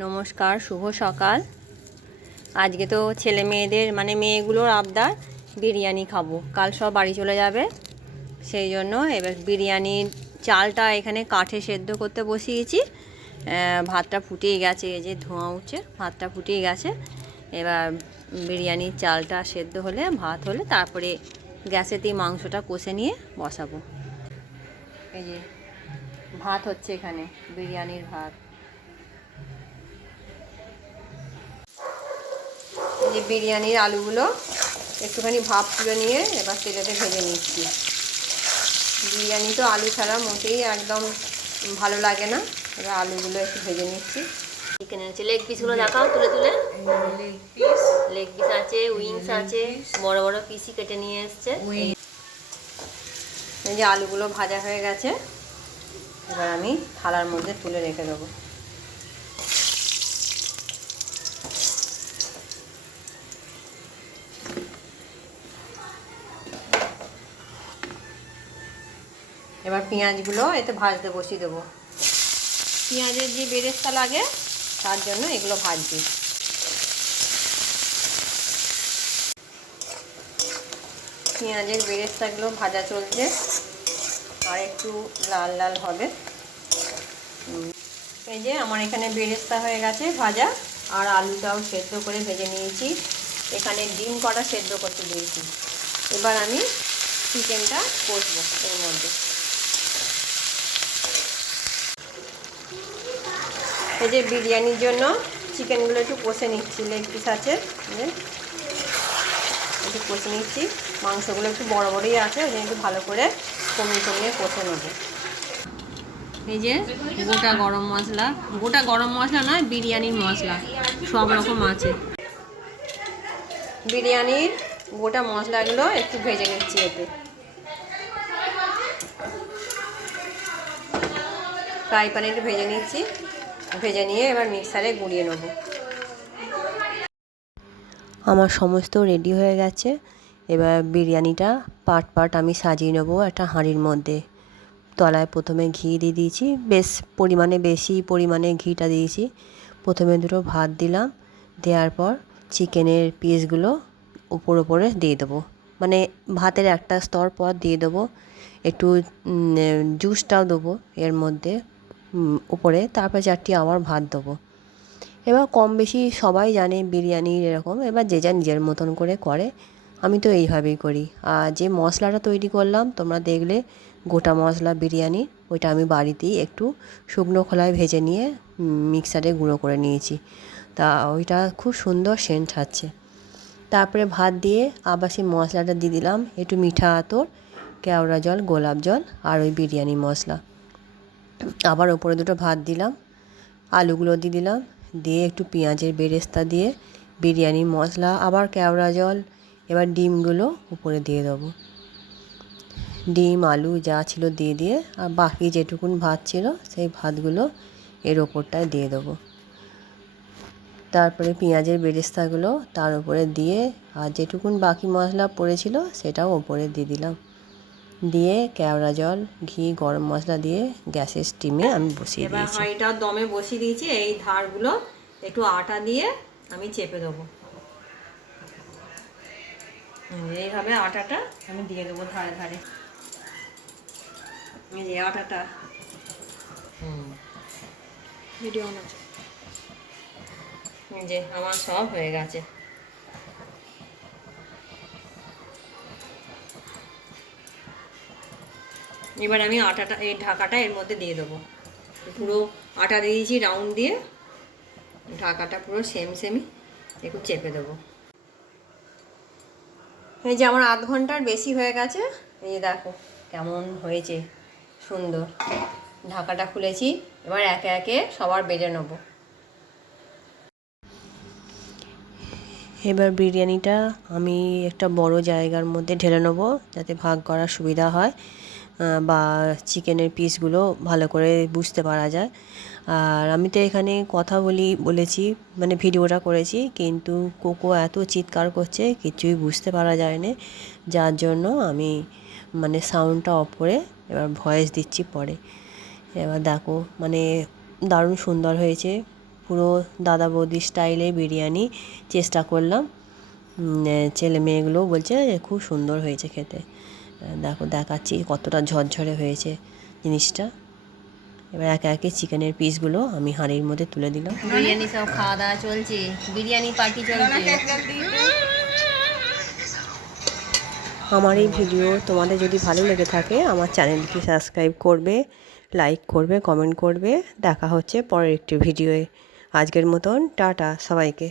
নমস্কার, শুভ সকাল। আজকে তো ছেলে মেয়েদের মানে মেয়েগুলোর আবদার বিরিয়ানি খাবো, কাল সব বাড়ি চলে যাবে। সেই জন্য এবার বিরিয়ানির চালটা এখানে কাঠে সেদ্ধ করতে বসিয়েছি। ভাতটা ফুটিয়ে গেছে, এই যে ধোঁয়া উঠছে, ভাতটা ফুটিয়ে গেছে। এবার বিরিয়ানির চালটা সেদ্ধ হলে, ভাত হলে তারপরে গ্যাসেতেই মাংসটা কষে নিয়ে বসাবো। এই যে ভাত হচ্ছে এখানে, বিরিয়ানির ভাত। যে বিরিয়ানির আলুগুলো একটুখানি ভাপ তুলে নিয়ে এবার তেলেতে ভেজে নিচ্ছি। বিরিয়ানি তো আলু ছাড়া মোটেই একদম ভালো লাগে না। এবার আলুগুলো একটু ভেজে নিচ্ছি। চিকেনের আছে, লেগ পিসগুলো দেখাও তুলে তুলে। লেগ পিস আছে, উইংস আছে, বড় বড় পিসই কেটে নিয়ে এসছে। এই যে আলুগুলো ভাজা হয়ে গেছে, এবার আমি থালার মধ্যে তুলে রেখে দেবো। এবার পেঁয়াজগুলো এতে ভাজতে বসিয়ে দেবো। পেঁয়াজের যে বেরেস্তা লাগে তার জন্য এগুলো ভাজছি। পেঁয়াজের বেরেস্তাগুলো ভাজা চলছে, আর একটু লাল লাল হবে। এই যে আমার এখানে বেরেস্তা হয়ে গেছে ভাজা, আর আলুটাও সেদ্ধ করে ভেজে নিয়েছি। এখানে ডিম কটা সেদ্ধ করতে দিয়েছি। এবার আমি চিকেনটা কষবো এর মধ্যে। এই যে বিরিয়ানির জন্য চিকেনগুলো একটু কষে নিচ্ছি। লেগ পিস আছে, একটু কষে নিচ্ছি। মাংসগুলো একটু বড় বড়ই আছে, ওই জন্য একটু ভালো করে কমিয়ে কষে নেবো। এই যে গোটা গরম মশলা, গোটা গরম মশলা নয়, বিরিয়ানির মশলা সব রকম আছে। বিরিয়ানির গোটা মশলাগুলো একটু ভেজে নিচ্ছি এতে। ফ্রাই প্যানে একটু ভেজে নিচ্ছি, ভেজে নিয়ে এবার মিক্সারে গুঁড়িয়ে নেব। আমার সমস্ত রেডি হয়ে গেছে। এবার বিরিয়ানিটা পার্ট পার্ট আমি সাজিয়ে নেবো একটা হাঁড়ির মধ্যে। তলায় প্রথমে ঘি দিয়ে দিয়েছি, বেশ বেশি পরিমাণে ঘিটা দিয়েছি। প্রথমে দুটো ভাত দিলাম, দেওয়ার পর চিকেনের পিসগুলো উপরে দিয়ে দেবো। মানে ভাতের একটা স্তর পর দিয়ে দেবো। একটু জুসটাও দেবো এর মধ্যে উপরে, তারপর চারটি আবার ভাত দেবো। এবার কম বেশি সবাই জানে বিরিয়ানির এরকম, এবার যে যা নিজের মতন করে। আমি তো এইভাবেই করি। আর যে মশলাটা তৈরি করলাম তোমরা দেখলে, গোটা মশলা বিরিয়ানি, ওইটা আমি বাড়িতেই একটু শুকনো খোলায় ভেজে নিয়ে মিক্সারে গুঁড়ো করে নিয়েছি। তা ওইটা খুব সুন্দর সেন্ট হচ্ছে। তারপরে ভাত দিয়ে আবার সেই মশলাটা দিয়ে দিলাম, একটু মিঠা আতর, কেওড়া জল, গোলাপ জল, আর ওই বিরিয়ানি মশলা। আবার ওপরে দুটো ভাত দিলাম, আলুগুলো দিয়ে দিলাম, দিয়ে একটু পেঁয়াজের বেরেস্তা দিয়ে বিরিয়ানি মশলা, আবার কেওড়া জল। এবার ডিমগুলো উপরে দিয়ে দেবো। ডিম আলু যা ছিল দিয়ে আর বাকি যেটুকুন ভাত ছিল সেই ভাতগুলো এর ওপরটায় দিয়ে দেবো। তারপরে পেঁয়াজের বেরেস্তাগুলো তার উপরে দিয়ে, আর যেটুকুন বাকি মশলা পড়েছিল সেটাও ওপরে দিয়ে দিলাম। দিয়ে কেওড়া জল, ঘি, গরম মশলা দিয়ে গ্যাসের স্টিমে আমি বসিয়ে দিয়েছি। এবার হাঁড়িটা দমে বসিয়ে দিয়েছি। এই ধারগুলো একটু আটা দিয়ে আমি চেপে দেবো। এইভাবে আটাটা আমি দিয়ে দেবো ধারে ধারে। এই যে আটাটা ভিডিও অন আছে। এই যে আমার সব হয়ে গেছে। এবার আমি আটাটা, এই ঢাকাটা এর মধ্যে দিয়ে দেবো। পুরো আটা দিয়ে দিয়েছি রাউন্ড দিয়ে, ঢাকাটা পুরো সেমই একটু চেপে দেবো। এই যে আমার আধ ঘন্টার বেশি হয়ে গেছে। এই যে দেখো কেমন হয়েছে, সুন্দর। ঢাকাটা খুলেছি, এবার একে একে সবার বেড়ে নেবো। এবার বিরিয়ানিটা আমি একটা বড় জায়গার মধ্যে ঢেলে নেবো, যাতে ভাগ করার সুবিধা হয়, বা চিকেনের পিসগুলো ভালো করে বুঝতে পারা যায়। আর আমি তো এখানে কথা বলেছি, মানে ভিডিওটা করেছি, কিন্তু কোকো এত চিৎকার করছে কিছুই বুঝতে পারা যায় না, যার জন্য আমি মানে সাউন্ডটা অফ করে এবার ভয়েস দিচ্ছি পরে। এবার দেখো মানে দারুণ সুন্দর হয়েছে। পুরো দাদা বৌদি স্টাইলে বিরিয়ানি চেষ্টা করলাম। ছেলে মেয়েগুলোও বলছে খুব সুন্দর হয়েছে খেতে। দেখো দেখাচ্ছি কতটা ঝরঝরে হয়েছে জিনিসটা। এবার একে একে চিকেনের পিসগুলো আমি হাঁড়ির মধ্যে তুলে দিলাম। বিরিয়ানি সব খাওয়া দাওয়া চলছে, বিরিয়ানি পার্টি চলছে। আমার এই ভিডিও তোমাদের যদি ভালো লেগে থাকে আমার চ্যানেলটি সাবস্ক্রাইব করবে, লাইক করবে, কমেন্ট করবে। দেখা হচ্ছে পরের একটি ভিডিওয়ে। আজকের মতন টাটা সবাইকে।